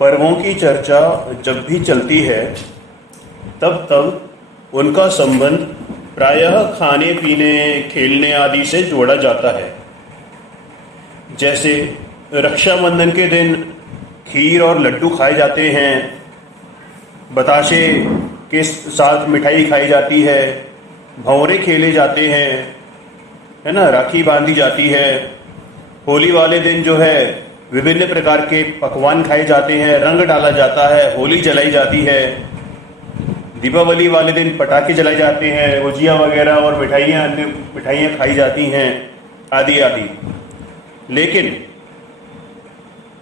पर्वों की चर्चा जब भी चलती है तब तब उनका संबंध प्रायः खाने पीने खेलने आदि से जोड़ा जाता है। जैसे रक्षाबंधन के दिन खीर और लड्डू खाए जाते हैं, बताशे के साथ मिठाई खाई जाती है, भंवरे खेले जाते हैं, है ना, राखी बांधी जाती है। होली वाले दिन जो है विभिन्न प्रकार के पकवान खाए जाते हैं, रंग डाला जाता है, होली जलाई जाती है। दीपावली वाले दिन पटाखे जलाए जाते हैं, गुजिया वगैरह और मिठाइयाँ, अन्य मिठाइयाँ खाई जाती हैं, आदि आदि। लेकिन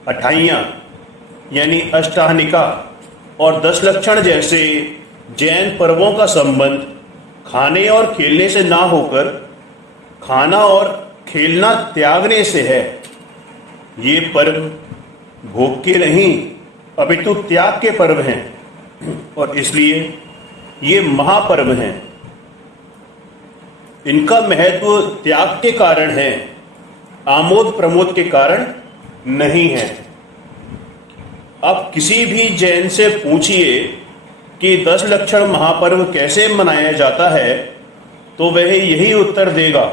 अठाइयाँ यानी अष्टहानिका और 10 लक्षण जैसे जैन पर्वों का संबंध खाने और खेलने से ना होकर खाना और खेलना त्यागने से है। ये पर्व भोग के नहीं अपितु त्याग के पर्व हैं और इसलिए ये महापर्व हैं। इनका महत्व त्याग के कारण है, आमोद प्रमोद के कारण नहीं है। अब किसी भी जैन से पूछिए कि 10 लक्षण महापर्व कैसे मनाया जाता है तो वह यही उत्तर देगा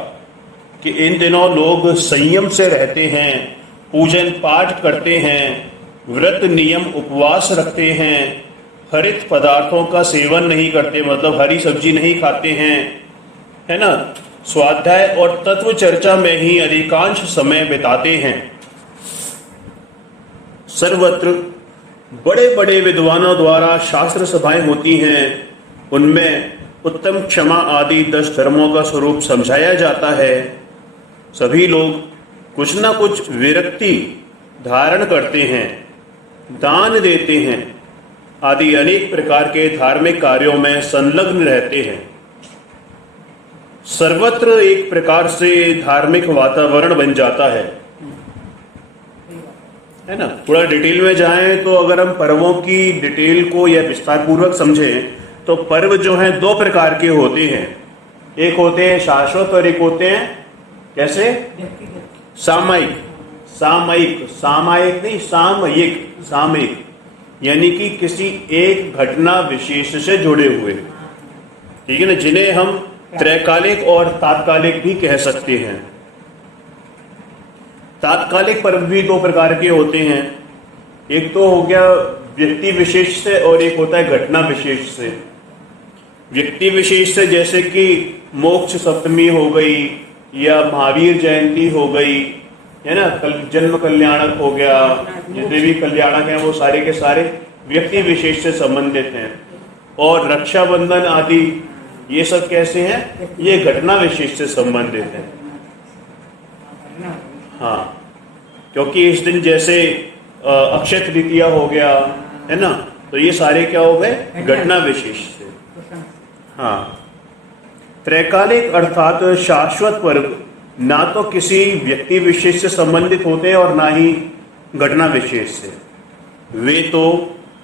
कि इन दिनों लोग संयम से रहते हैं, पूजन पाठ करते हैं, व्रत नियम उपवास रखते हैं, हरित पदार्थों का सेवन नहीं करते, मतलब हरी सब्जी नहीं खाते हैं, है ना, स्वाध्याय और तत्व चर्चा में ही अधिकांश समय बिताते हैं। सर्वत्र बड़े बड़े विद्वानों द्वारा शास्त्र सभाएं होती हैं, उनमें उत्तम क्षमा आदि 10 धर्मों का स्वरूप समझाया जाता है। सभी लोग कुछ ना कुछ विरक्ति धारण करते हैं, दान देते हैं आदि अनेक प्रकार के धार्मिक कार्यों में संलग्न रहते हैं। सर्वत्र एक प्रकार से धार्मिक वातावरण बन जाता है ना। थोड़ा डिटेल में जाएं तो अगर हम पर्वों की डिटेल को या विस्तार पूर्वक समझें तो पर्व जो हैं 2 प्रकार के होते हैं। एक होते हैं शाश्वत और एक होते हैं कैसे सामयिक। सामयिक नहीं, सामयिक यानी कि किसी एक घटना विशेष से जुड़े हुए, ठीक है ना, जिन्हें हम त्रैकालिक और तात्कालिक भी कह सकते हैं। तात्कालिक पर्व भी 2 प्रकार के होते हैं। एक तो हो गया व्यक्ति विशेष से और एक होता है घटना विशेष से। व्यक्ति विशेष से जैसे कि मोक्ष सप्तमी हो गई या महावीर जयंती हो गई, है ना, जन्म कल्याणक हो गया, जितने भी कल्याणक हैं वो सारे के सारे व्यक्ति विशेष से संबंधित हैं। और रक्षाबंधन आदि ये सब कैसे हैं, ये घटना विशेष से संबंधित हैं। हाँ, क्योंकि इस दिन जैसे अक्षय तृतीया हो गया, है ना, तो ये सारे क्या हो गए, घटना विशेष से। हाँ, त्रैकालिक अर्थात शाश्वत पर्व ना तो किसी व्यक्ति विशेष से संबंधित होते हैं और ना ही घटना विशेष से। वे तो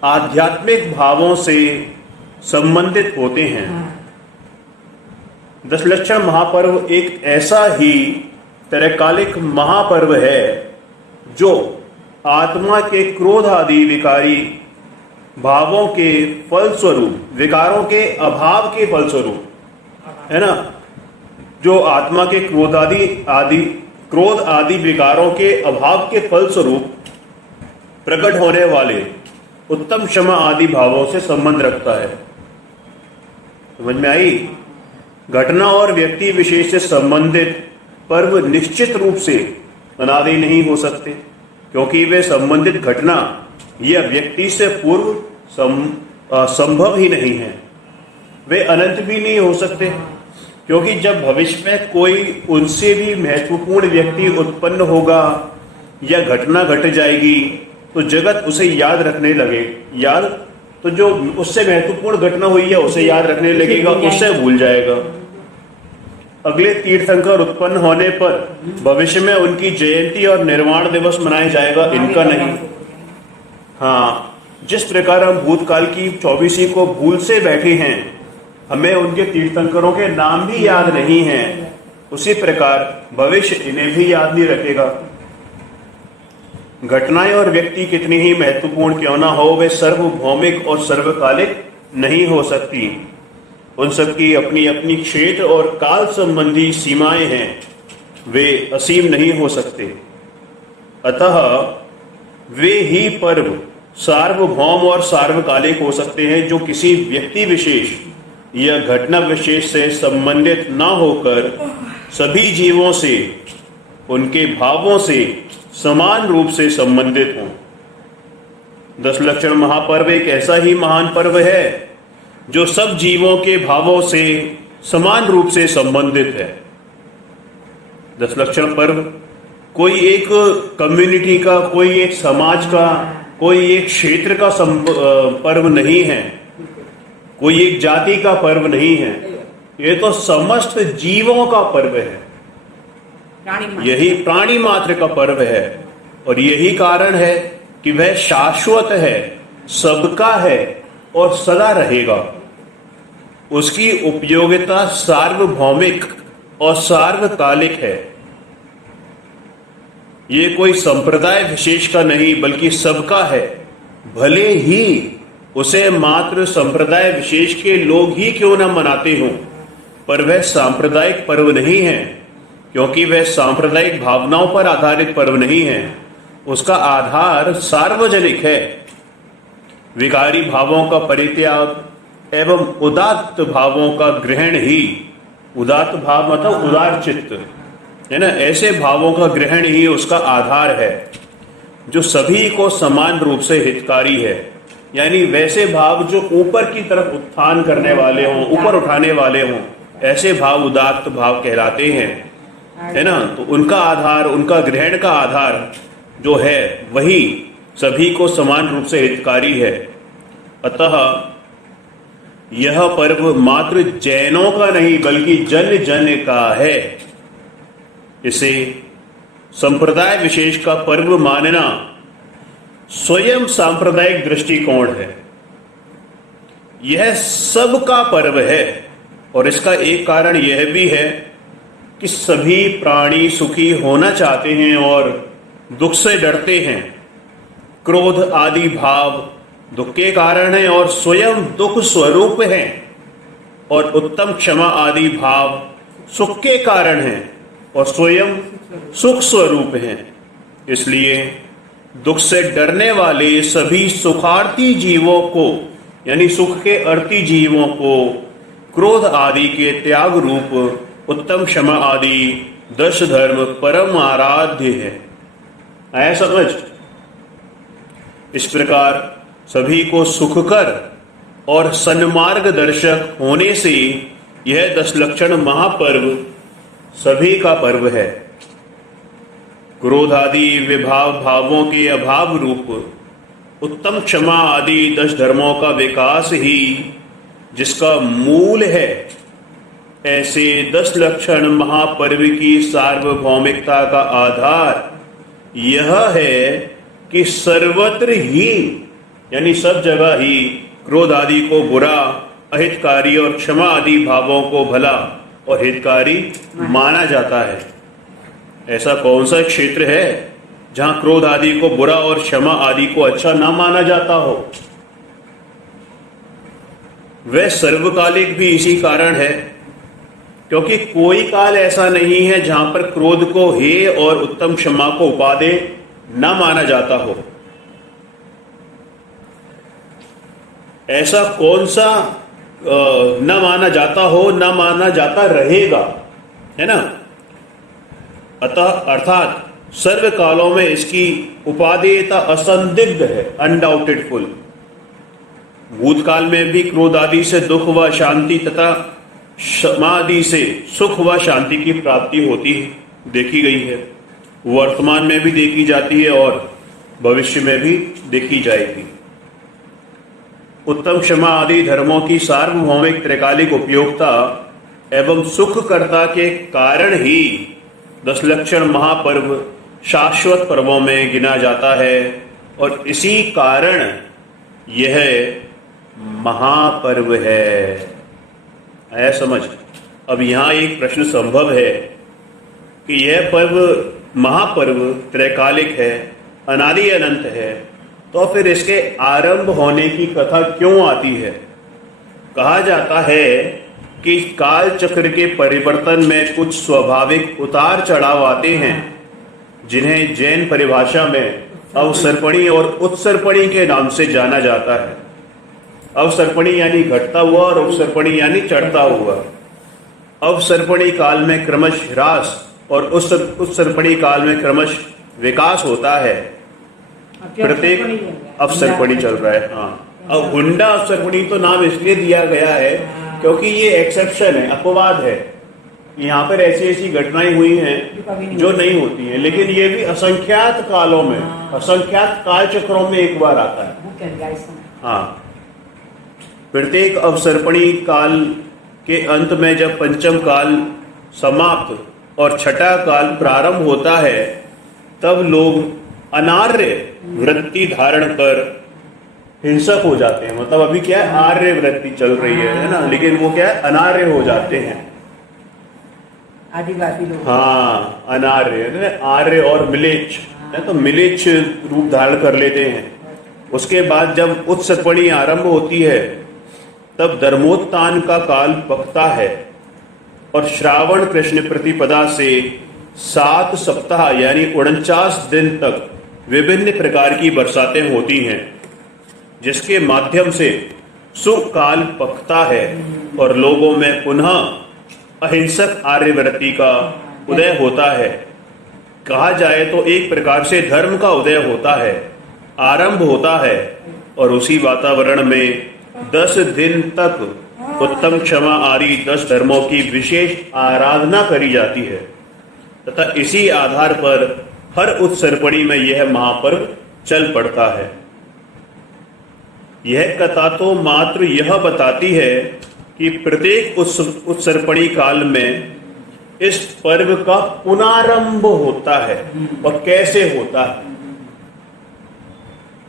आध्यात्मिक भावों से संबंधित होते हैं। 10 लक्षण महापर्व एक ऐसा ही त्रैकालिक महापर्व है जो आत्मा के क्रोध आदि विकारी भावों के फलस्वरूप, विकारों के अभाव के फलस्वरूप, है ना, जो आत्मा के क्रोध आदि विकारों के अभाव के फलस्वरूप प्रकट होने वाले उत्तम क्षमा आदि भावों से संबंध रखता है। समझ में आई? घटना और व्यक्ति विशेष से संबंधित पर्व निश्चित रूप से अनादि नहीं हो सकते, क्योंकि वे संबंधित घटना या व्यक्ति से पूर्व संभव ही नहीं है। वे अनंत भी नहीं हो सकते, क्योंकि जब भविष्य में कोई उनसे भी महत्वपूर्ण व्यक्ति उत्पन्न होगा या घटना घट जाएगी तो जगत उसे याद रखने लगे। तो जो उससे महत्वपूर्ण घटना हुई है उसे याद रखने लगेगा, उससे भूल जाएगा। अगले तीर्थंकर उत्पन्न होने पर भविष्य में उनकी जयंती और निर्वाण दिवस मनाया जाएगा, इनका नहीं। हाँ, जिस प्रकार हम भूतकाल की 24वीं को भूल से बैठे हैं, हमें उनके तीर्थंकरों के नाम भी याद नहीं हैं, उसी प्रकार भविष्य इन्हें भी याद नहीं रखेगा। घटनाएं और व्यक्ति कितनी ही महत्वपूर्ण क्यों ना हो, वे सर्वभौमिक और सर्वकालिक नहीं हो सकती। उन सब की अपनी अपनी क्षेत्र और काल संबंधी सीमाएं हैं, वे असीम नहीं हो सकते। अतः वे ही पर्व सार्वभौम और सार्वकालिक हो सकते हैं जो किसी व्यक्ति विशेष या घटना विशेष से संबंधित न होकर सभी जीवों से, उनके भावों से समान रूप से संबंधित हों। 10 लक्षण महापर्व एक ऐसा ही महान पर्व है जो सब जीवों के भावों से समान रूप से संबंधित है। 10 लक्षण पर्व कोई एक कम्युनिटी का, कोई एक समाज का, कोई एक क्षेत्र का पर्व नहीं है, कोई एक जाति का पर्व नहीं है। ये तो समस्त जीवों का पर्व है, यही प्राणी मात्र का पर्व है। और यही कारण है कि वह शाश्वत है, सबका है और सदा रहेगा। उसकी उपयोगिता सार्वभौमिक और सार्वकालिक है। ये कोई संप्रदाय विशेष का नहीं बल्कि सबका है। भले ही उसे मात्र संप्रदाय विशेष के लोग ही क्यों न मनाते हों, पर वह सांप्रदायिक पर्व नहीं है, क्योंकि वह सांप्रदायिक भावनाओं पर आधारित पर्व नहीं है। उसका आधार सार्वजनिक है। विकारी भावों का परित्याग एवं उदात्त भावों का ग्रहण ही, उदात्त भाव मतलब उदार चित्त है ना, ऐसे भावों का ग्रहण ही उसका आधार है जो सभी को समान रूप से हितकारी है। यानी वैसे भाव जो ऊपर की तरफ उत्थान करने वाले हों, ऊपर उठाने वाले हों, ऐसे भाव उदात्त भाव कहलाते हैं, है ना। तो उनका आधार, उनका ग्रहण का आधार जो है वही सभी को समान रूप से हितकारी है। अतः यह पर्व मात्र जैनों का नहीं बल्कि जन जन का है। इसे संप्रदाय विशेष का पर्व मानना स्वयं सांप्रदायिक दृष्टिकोण है। यह सबका पर्व है और इसका एक कारण यह भी है कि सभी प्राणी सुखी होना चाहते हैं और दुख से डरते हैं। क्रोध आदि भाव दुख के कारण है और स्वयं दुख स्वरूप हैं, और उत्तम क्षमा आदि भाव सुख के कारण है और स्वयं सुख स्वरूप हैं। इसलिए दुख से डरने वाले सभी सुखार्थी जीवों को, यानी सुख के अर्थी जीवों को, क्रोध आदि के त्याग रूप उत्तम क्षमा आदि 10 धर्म परम आराध्य है। आया समझ? इस प्रकार सभी को सुखकर और सन्मार्ग दर्शक होने से यह 10 लक्षण महापर्व सभी का पर्व है। क्रोध आदि विभाव भावों के अभाव रूप उत्तम क्षमा आदि 10 धर्मों का विकास ही जिसका मूल है, ऐसे 10 लक्षण महापर्व की सार्वभौमिकता का आधार यह है कि सर्वत्र ही, यानी सब जगह ही क्रोध आदि को बुरा, अहितकारी और क्षमा आदि भावों को भला और हितकारी माना जाता है। ऐसा कौन सा क्षेत्र है जहां क्रोध आदि को बुरा और क्षमा आदि को अच्छा ना माना जाता हो? वह सर्वकालिक भी इसी कारण है, क्योंकि कोई काल ऐसा नहीं है जहां पर क्रोध को हेय और उत्तम क्षमा को उपादेय न माना जाता हो। ऐसा कौन सा न माना जाता हो, न माना जाता रहेगा, है ना। अतः अर्थात सर्व कालों में इसकी उपादेयता असंदिग्ध है, अनडाउटेडफुल। भूतकाल में भी क्रोध आदि से दुख व शांति तथा समाधि से सुख व शांति की प्राप्ति होती देखी गई है, वर्तमान में भी देखी जाती है और भविष्य में भी देखी जाएगी। उत्तम क्षमा आदि धर्मों की सार्वभौमिक त्रैकालिक उपयोगिता एवं सुखकर्ता के कारण ही 10 लक्षण महापर्व शाश्वत पर्वों में गिना जाता है, और इसी कारण यह महापर्व है। आया समझ? अब यहां एक प्रश्न संभव है कि यह पर्व महापर्व त्रैकालिक है, अनादि अनंत है, तो फिर इसके आरंभ होने की कथा क्यों आती है? कहा जाता है कि काल चक्र के परिवर्तन में कुछ स्वाभाविक उतार चढ़ाव आते हैं, जिन्हें जैन परिभाषा में अवसर्पणी और उत्सर्पणी के नाम से जाना जाता है। अवसर्पणी यानी घटता हुआ और उत्सर्पणी यानी चढ़ता हुआ। अवसर्पणी काल में क्रमश ह्रास और उत्सर्पणी काल में क्रमश विकास होता है। प्रत्येक अवसर्पणी चल रहा है। हाँ, अब हुंडा अवसर्पणी तो नाम इसलिए दिया गया है क्योंकि ये एक्सेप्शन है, अपवाद है। यहाँ पर ऐसी ऐसी घटनाएं हुई हैं जो नहीं होती हैं, लेकिन ये भी असंख्यात कालों में, असंख्यात काल चक्रों में एक बार आता है। हाँ, प्रत्येक अवसर्पणी काल के अंत में जब पंचम काल समाप्त और छठा काल प्रारंभ होता है, तब लोग अनार्य वृत्ति धारण कर हिंसक हो जाते हैं। मतलब अभी क्या है, आर्य वृत्ति चल रही है ना, लेकिन वो क्या है, अनार्य हो जाते हैं। आदिवासी लोग, हाँ, अनार्य, आर्य और मिलेच्छ है, तो मिलेच्छ रूप धारण कर लेते हैं। उसके बाद जब उत्सर्पणी आरंभ होती है, तब धर्मोत्थान का काल पकता है और श्रावण कृष्ण प्रतिपदा से 7 सप्ताह यानी 49 दिन तक विभिन्न प्रकार की बरसातें होती हैं, जिसके माध्यम से सुख काल पकता है और लोगों में पुनः अहिंसक आर्यवृत्ति का उदय होता है। कहा जाए तो एक प्रकार से धर्म का उदय होता है, आरंभ होता है, और उसी वातावरण में 10 दिन तक उत्तम, क्षमा आदि 10 धर्मों की विशेष आराधना करी जाती है तथा इसी आधार पर हर उत्सर्पणी में यह महापर्व चल पड़ता है। यह कथा तो मात्र यह बताती है कि प्रत्येक उत्सर्पणी काल में इस पर्व का पुनरारंभ होता है। और कैसे होता है,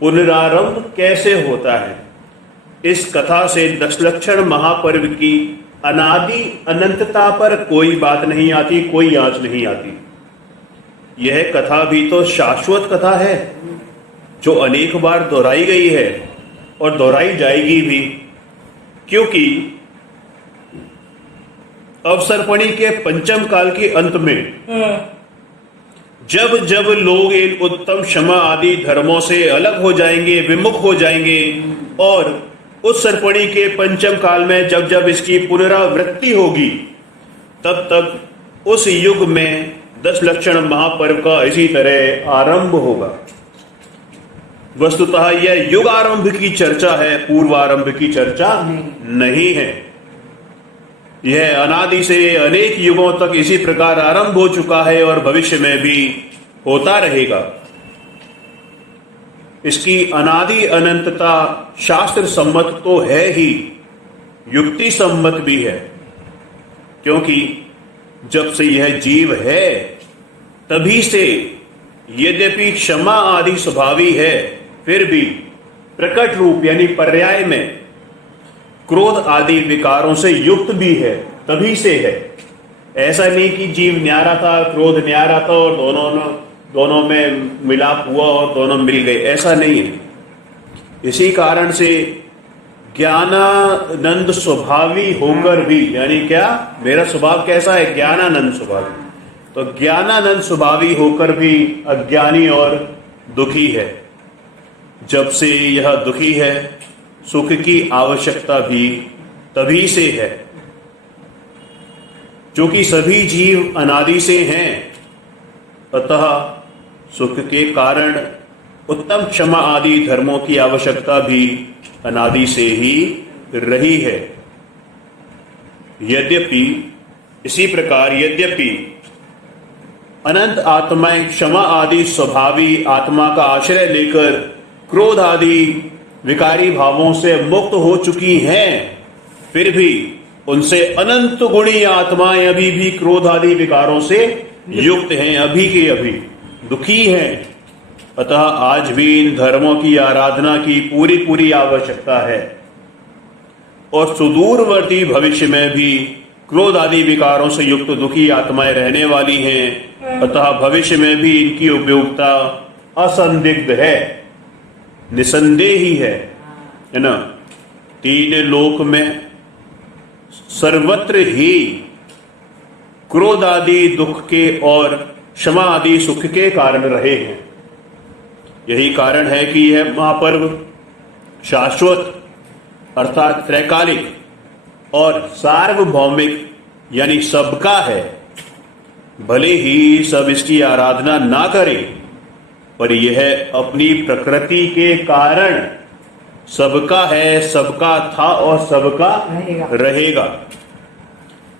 पुनरारंभ कैसे होता है? इस कथा से दशलक्षण महापर्व की अनादि अनंतता पर कोई बात नहीं आती, कोई आंच नहीं आती। यह कथा भी तो शाश्वत कथा है, जो अनेक बार दोहराई गई है और दोहराई जाएगी भी, क्योंकि अवसर्पणी के पंचम काल के अंत में जब जब लोग इन उत्तम, क्षमा आदि धर्मों से अलग हो जाएंगे, विमुख हो जाएंगे, और उत्सर्पणी के पंचम काल में जब जब इसकी पुनरावृत्ति होगी, तब तक उस युग में 10 लक्षण महापर्व का इसी तरह आरंभ होगा। वस्तुतः यह युग आरंभ की चर्चा है, पूर्वारंभ की चर्चा नहीं है। यह अनादि से अनेक युगों तक इसी प्रकार आरंभ हो चुका है और भविष्य में भी होता रहेगा। इसकी अनादि अनंतता शास्त्र सम्मत तो है ही, युक्ति सम्मत भी है, क्योंकि जब से यह जीव है तभी से यद्यपि क्षमा आदि स्वभावी है, फिर भी प्रकट रूप यानी पर्याय में क्रोध आदि विकारों से युक्त भी है, तभी से है। ऐसा नहीं कि जीव न्यारा था, क्रोध न्यारा था और दोनों में मिलाप हुआ और दोनों मिल गए, ऐसा नहीं है। इसी कारण से ज्ञानानंद स्वभावी होकर भी, यानी क्या, मेरा स्वभाव कैसा है, ज्ञानानंद स्वभावी, तो ज्ञानानंद स्वभावी होकर भी अज्ञानी और दुखी है। जब से यह दुखी है, सुख की आवश्यकता भी तभी से है। क्योंकि सभी जीव अनादि से हैं, अतः सुख के कारण उत्तम, क्षमा आदि धर्मों की आवश्यकता भी अनादि से ही रही है। यद्यपि इसी प्रकार यद्यपि अनंत आत्माएं क्षमा आदि स्वभावी आत्मा का आश्रय लेकर क्रोध आदि विकारी भावों से मुक्त हो चुकी हैं, फिर भी उनसे अनंत गुणी आत्माएं अभी भी क्रोध आदि विकारों से युक्त हैं, अभी के अभी दुखी हैं। अतः आज भी इन धर्मों की आराधना की पूरी पूरी आवश्यकता है और सुदूरवर्ती भविष्य में भी क्रोध आदि विकारों से युक्त दुखी आत्माएं रहने वाली हैं। अतः भविष्य में भी इनकी उपयोगिता असंदिग्ध है, निसंदेह ही है ना। तीन लोक में सर्वत्र ही क्रोध आदि दुख के और क्षमा आदि सुख के कारण रहे हैं। यही कारण है कि यह महापर्व शाश्वत अर्थात त्रैकालिक और सार्वभौमिक यानी सबका है। भले ही सब इसकी आराधना ना करें, पर यह अपनी प्रकृति के कारण सबका है, सबका था और सबका रहेगा।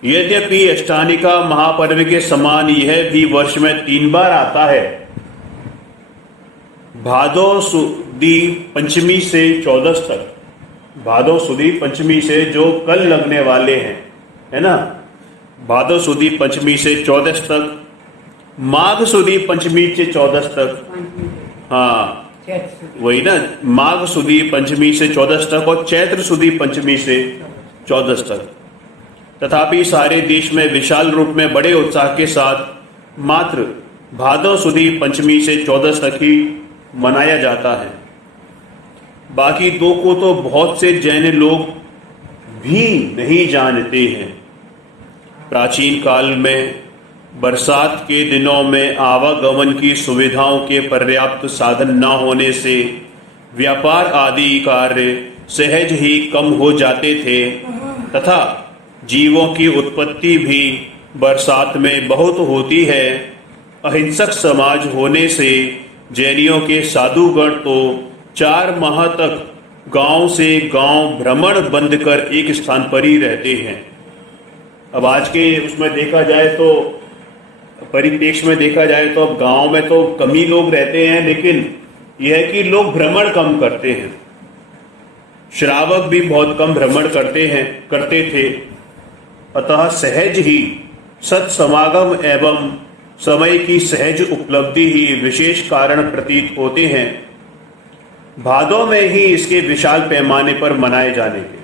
यद्यपि अष्टानिका महापर्व के समान यह भी वर्ष में 3 बार आता है, भादो सुदी पंचमी से चौदस तक। भादो सुदी पंचमी से जो कल लगने वाले हैं, है ना, भादो सुदी पंचमी से चौदस तक, माघ सुदी पंचमी से चौदस तक, हाँ वही ना, माघ सुदी पंचमी से चौदस तक और चैत्र सुदी पंचमी से चौदस तक। तथापि सारे देश में विशाल रूप में बड़े उत्साह के साथ मात्र भादो सुदी पंचमी से चौदस तक ही मनाया जाता है। बाकी दो को तो बहुत से जैन लोग भी नहीं जानते हैं। प्राचीन काल में बरसात के दिनों में आवागमन की सुविधाओं के पर्याप्त साधन न होने से व्यापार आदि कार्य सहज ही कम हो जाते थे तथा जीवों की उत्पत्ति भी बरसात में बहुत होती है। अहिंसक समाज होने से जैनियों के साधुगण तो 4 माह तक गांव से गांव भ्रमण बंद कर एक स्थान पर ही रहते हैं। अब आज के उसमें देखा जाए तो, परिप्रेक्ष्य में देखा जाए तो अब गांव में तो कम ही लोग रहते हैं, लेकिन यह है कि लोग भ्रमण कम करते हैं। श्रावक भी बहुत कम भ्रमण करते थे। अतः सहज ही सत्समागम एवं समय की सहज उपलब्धि ही विशेष कारण प्रतीत होते हैं। भादों में ही इसके विशाल पैमाने पर मनाए जाने के,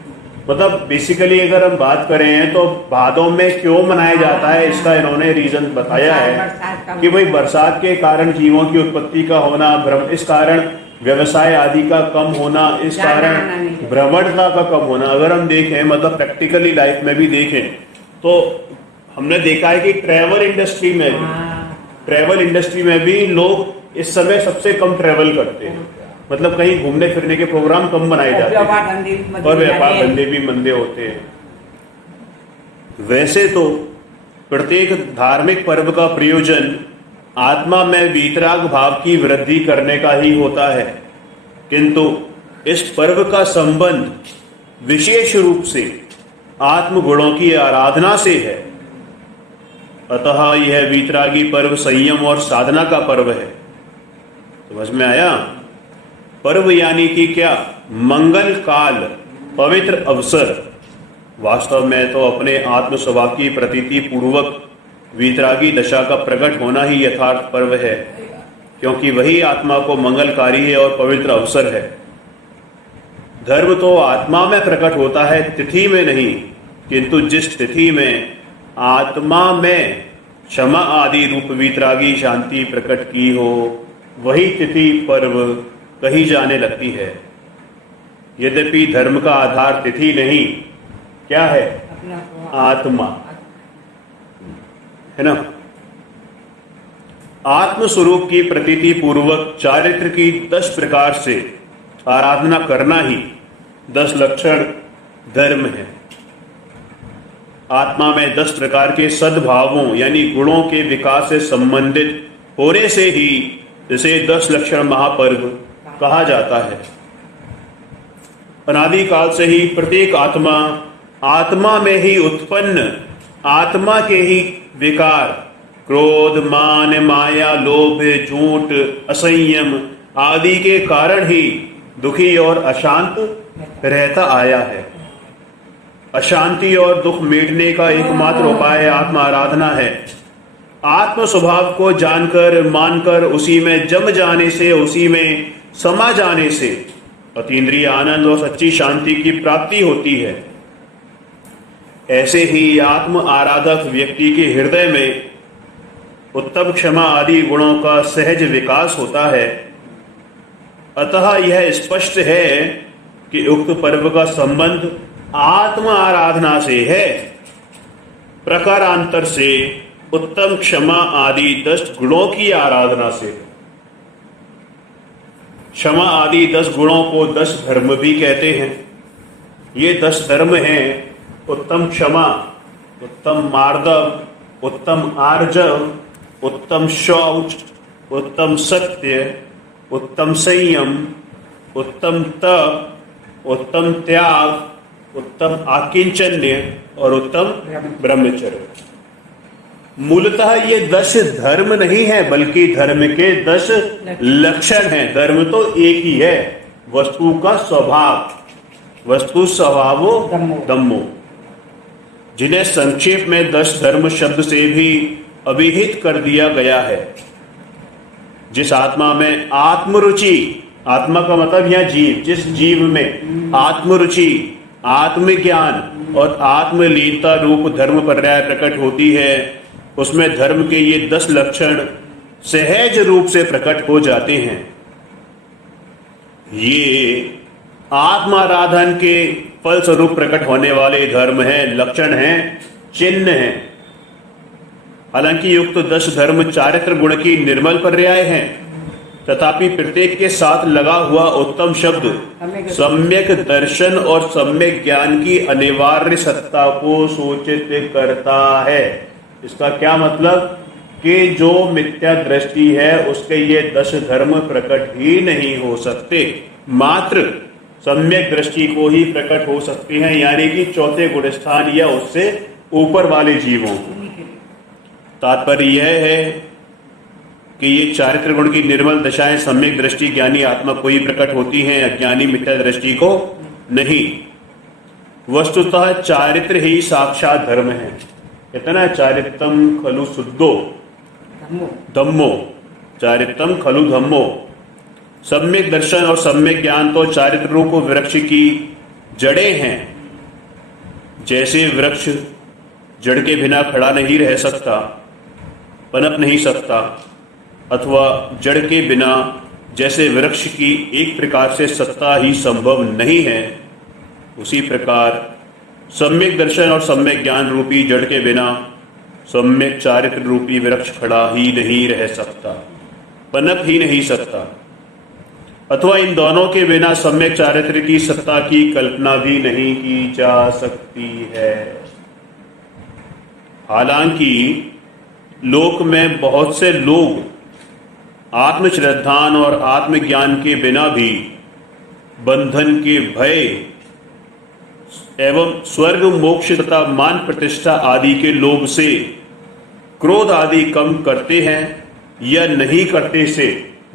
मतलब बेसिकली अगर हम बात करें तो भादों में क्यों मनाया जाता है, इसका इन्होंने रीजन बताया है कि भाई बरसात के कारण जीवों की उत्पत्ति का होना, इस कारण व्यवसाय आदि का कम होना, इस कारण भ्रमणता का कम होना। अगर हम देखें, मतलब प्रैक्टिकली लाइफ में भी देखें तो हमने देखा है कि ट्रैवल इंडस्ट्री में भी लोग इस समय सबसे कम ट्रैवल करते हैं। मतलब कहीं घूमने फिरने के प्रोग्राम कम बनाए जाते हैं और व्यापार धंधे भी मंदे होते हैं। वैसे तो प्रत्येक धार्मिक पर्व का प्रयोजन आत्मा में वीतराग भाव की वृद्धि करने का ही होता है, किंतु इस पर्व का संबंध विशेष रूप से आत्म गुणों की आराधना से है। अतः यह वीतरागी पर्व संयम और साधना का पर्व है। समझ में आया? पर्व यानी कि क्या? मंगल काल, पवित्र अवसर। वास्तव में तो अपने आत्म स्वभाव की प्रतीति पूर्वक वीतरागी दशा का प्रकट होना ही यथार्थ पर्व है, क्योंकि वही आत्मा को मंगलकारी है और पवित्र अवसर है। धर्म तो आत्मा में प्रकट होता है, तिथि में नहीं, किंतु जिस तिथि में आत्मा में क्षमा आदि रूप वीतरागी शांति प्रकट की हो, वही तिथि पर्व कही जाने लगती है। यद्यपि धर्म का आधार तिथि नहीं, क्या है? आत्मा है ना। आत्म स्वरूप की प्रतीति पूर्वक चारित्र की 10 प्रकार से आराधना करना ही 10 लक्षण धर्म है। आत्मा में 10 प्रकार के सद्भावों यानी गुणों के विकास से संबंधित होने से ही इसे 10 लक्षण महापर्व कहा जाता है। अनादिकाल से ही प्रत्येक आत्मा में ही उत्पन्न आत्मा के ही विकार, क्रोध, मान, माया, लोभ, झूठ, असंयम आदि के कारण ही दुखी और अशांत रहता आया है। अशांति और दुख मिटने का एकमात्र उपाय आत्म आराधना है। आत्म स्वभाव को जानकर मानकर उसी में जम जाने से, उसी में समा जाने से अतीन्द्रिय आनंद और सच्ची शांति की प्राप्ति होती है। ऐसे ही आत्म आराधक व्यक्ति के हृदय में उत्तम क्षमा आदि गुणों का सहज विकास होता है। अतः यह स्पष्ट है कि उक्त पर्व का संबंध आत्म आराधना से है। प्रकारांतर से उत्तम क्षमा आदि 10 गुणों की आराधना से। क्षमा आदि 10 गुणों को 10 धर्म भी कहते हैं। ये 10 धर्म हैं: उत्तम क्षमा, उत्तम मार्दव, उत्तम आर्जव, उत्तम शौच, उत्तम सत्य, उत्तम संयम, उत्तम तप, उत्तम त्याग, उत्तम आकिंचन्य और उत्तम ब्रह्मचर्य। मूलतः ये 10 धर्म नहीं है, बल्कि धर्म के 10 लक्षण हैं। धर्म तो एक ही है, वस्तु का स्वभाव, वस्तु स्वभावो धम्मो, जिन्हें संक्षेप में 10 धर्म शब्द से भी अभिहित कर दिया गया है। जिस आत्मा में आत्मरुचि, आत्मा का मतलब यह जीव, जिस जीव में आत्मरुचि, आत्मज्ञान और आत्मलीनता रूप धर्म पर्याय प्रकट होती है, उसमें धर्म के ये 10 लक्षण सहज रूप से प्रकट हो जाते हैं। ये आत्माराधन के फल स्वरूप प्रकट होने वाले धर्म हैं, लक्षण हैं, चिन्ह हैं। हालांकि युक्त 10 धर्म चारित्र गुण की निर्मल पर्याय हैं, तथापि प्रत्येक के साथ लगा हुआ उत्तम शब्द सम्यक दर्शन और सम्यक ज्ञान की अनिवार्य सत्ता को सूचित करता है। इसका क्या मतलब कि जो मिथ्या दृष्टि है उसके ये 10 धर्म प्रकट ही नहीं हो सकते, मात्र सम्यक दृष्टि को ही प्रकट हो सकते हैं, यानी कि चौथे गुण स्थान या उससे ऊपर वाले जीवों को। तात्पर्य यह है कि ये चारित्र गुण की निर्मल दशाएं सम्यक दृष्टि ज्ञानी आत्मा को ही प्रकट होती हैं, अज्ञानी मिथ्या दृष्टि को नहीं। वस्तुतः चारित्र ही साक्षात धर्म है। इतना चारित्रम खलु शुद्धो धम्मो, चारित्रम खलु धम्मो। सम्यक दर्शन और सम्यक ज्ञान तो चारित्र रूप वृक्ष की जड़ें हैं। जैसे वृक्ष जड़ के बिना खड़ा नहीं रह सकता, पनप नहीं सकता, अथवा जड़ के बिना जैसे वृक्ष की एक प्रकार से सत्ता ही संभव नहीं है, उसी प्रकार सम्यक दर्शन और सम्यक ज्ञान रूपी जड़ के बिना सम्यक चारित्र रूपी वृक्ष खड़ा ही नहीं रह सकता, पनप ही नहीं सकता, अथवा इन दोनों के बिना सम्यक चारित्र की सत्ता की कल्पना भी नहीं की जा सकती है। हालांकि लोक में बहुत से लोग आत्मश्रद्धान और आत्मज्ञान के बिना भी बंधन के भय एवं स्वर्ग मोक्ष तथा मान प्रतिष्ठा आदि के लोभ से क्रोध आदि कम करते हैं या नहीं करते से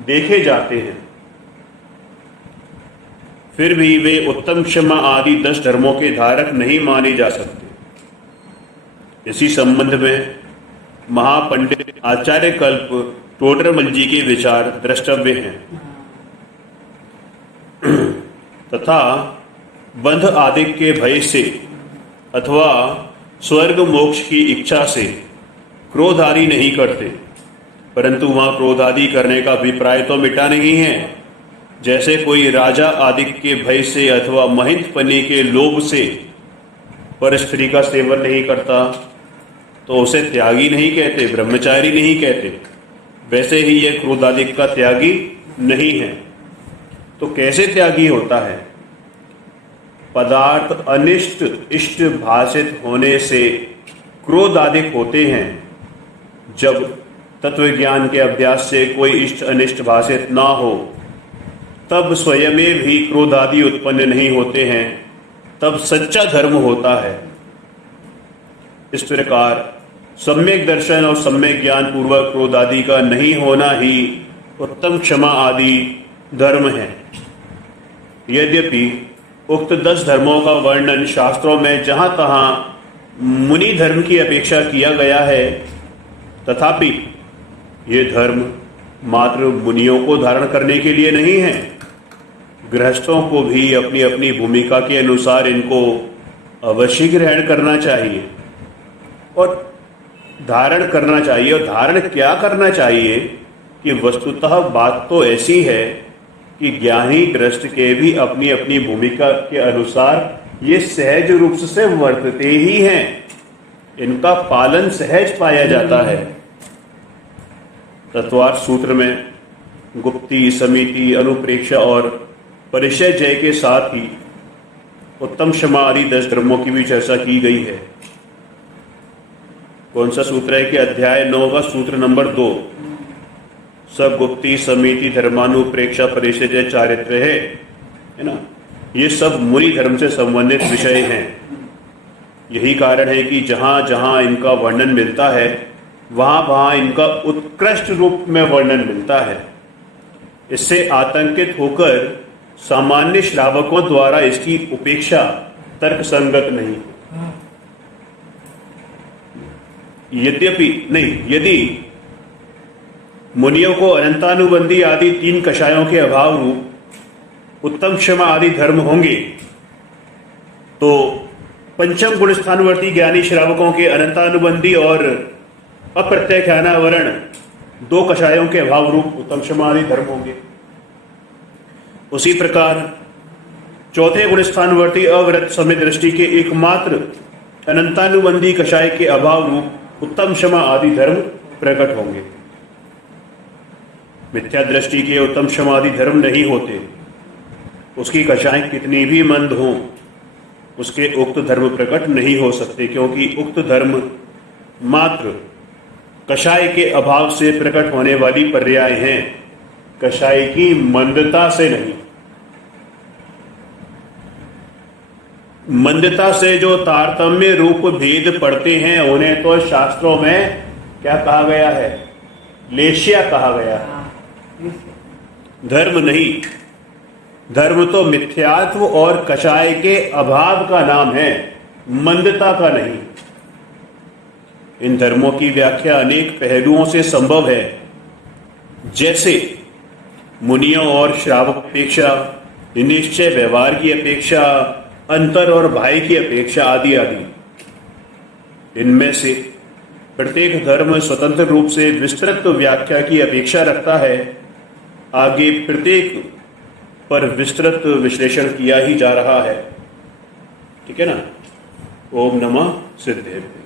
देखे जाते हैं। फिर भी वे उत्तम क्षमा आदि 10 धर्मों के धारक नहीं माने जा सकते। इसी संबंध में महापंडित आचार्य कल्प टोडरमल जी के विचार द्रष्टव्य हैं। तथा बंध आदि के भय से अथवा स्वर्ग मोक्ष की इच्छा से क्रोध आदि नहीं करते, परंतु वहां क्रोध आदि करने का अभिप्राय तो मिटा नहीं है। जैसे कोई राजा आदि के भय से अथवा महित पने के लोभ से पर स्त्री का सेवन नहीं करता तो उसे त्यागी नहीं कहते, ब्रह्मचारी नहीं कहते, वैसे ही यह क्रोध आदि का त्यागी नहीं है। तो कैसे त्यागी होता है? पदार्थ अनिष्ट इष्ट भाषित होने से क्रोध आदि होते हैं। जब तत्व ज्ञान के अभ्यास से कोई इष्ट अनिष्ट भाषित ना हो, तब स्वयं में भी क्रोध आदि उत्पन्न नहीं होते हैं, तब सच्चा धर्म होता है। इस प्रकार सम्यक दर्शन और सम्यक ज्ञान पूर्वक क्रोध आदि का नहीं होना ही उत्तम क्षमा आदि धर्म है। यद्यपि उक्त 10 धर्मों का वर्णन शास्त्रों में जहां तहां मुनि धर्म की अपेक्षा किया गया है, तथापि ये धर्म मात्र मुनियों को धारण करने के लिए नहीं है। गृहस्थों को भी अपनी अपनी भूमिका के अनुसार इनको अवश्य ग्रहण करना चाहिए और धारण करना चाहिए। और धारण क्या करना चाहिए कि वस्तुतः बात तो ऐसी है कि ज्ञानी दृष्ट के भी अपनी अपनी भूमिका के अनुसार ये सहज रूप से वर्तते ही हैं, इनका पालन सहज पाया जाता है। तत्वार्थ सूत्र में गुप्ती, समिति, अनुप्रेक्षा और परिचय जय के साथ ही उत्तम क्षमा आदि 10 धर्मों की भी चर्चा की गई है। कौन सा सूत्र है कि अध्याय 9 का सूत्र नंबर 2 सब गुप्ती, समिति, धर्मानुप्रेक्षा, परिचय जय, चारित्र्य है ना। ये सब मुनि धर्म से संबंधित विषय हैं। यही कारण है कि जहां जहां इनका वर्णन मिलता है वहां वहां इनका उत्कृष्ट रूप में वर्णन मिलता है। इससे आतंकित होकर सामान्य श्रावकों द्वारा इसकी उपेक्षा तर्क संगत नहीं। यदि मुनियों को अनंतानुबंधी आदि 3 कषायों के अभाव रूप उत्तम क्षमा आदि धर्म होंगे तो पंचम गुण स्थानवर्ती ज्ञानी श्रावकों के अनंतानुबंधी और अप्रत्याख्यानावरण 2 कषायों के अभाव रूप उत्तम क्षमा आदि धर्म होंगे। उसी प्रकार चौथे गुण स्थानवर्ती अवृत समय दृष्टि के एकमात्र अनंतानुबंधी कषाय के अभाव रूप उत्तम क्षमा आदि धर्म प्रकट होंगे। मिथ्या दृष्टि के उत्तम क्षमा आदि धर्म नहीं होते। उसकी कषाय कितनी भी मंद हों, उसके उक्त धर्म प्रकट नहीं हो सकते, क्योंकि उक्त धर्म मात्र कषाय के अभाव से प्रकट होने वाली पर्याय हैं, कषाय की मंदता से नहीं। मंदता से जो तारतम्य रूप भेद पड़ते हैं उन्हें तो शास्त्रों में क्या कहा गया है? लेश्या कहा गया है, धर्म नहीं। धर्म तो मिथ्यात्व और कषाय के अभाव का नाम है, मंदता का नहीं। इन धर्मों की व्याख्या अनेक पहलुओं से संभव है, जैसे मुनियों और श्रावक अपेक्षा, निश्चय व्यवहार की अपेक्षा, अंतर और बाह्य की अपेक्षा आदि आदि। इनमें से प्रत्येक धर्म स्वतंत्र रूप से विस्तृत व्याख्या की अपेक्षा रखता है। आगे प्रत्येक पर विस्तृत विश्लेषण किया ही जा रहा है। ठीक है ना। ओम नमः सिद्धेभ्यो।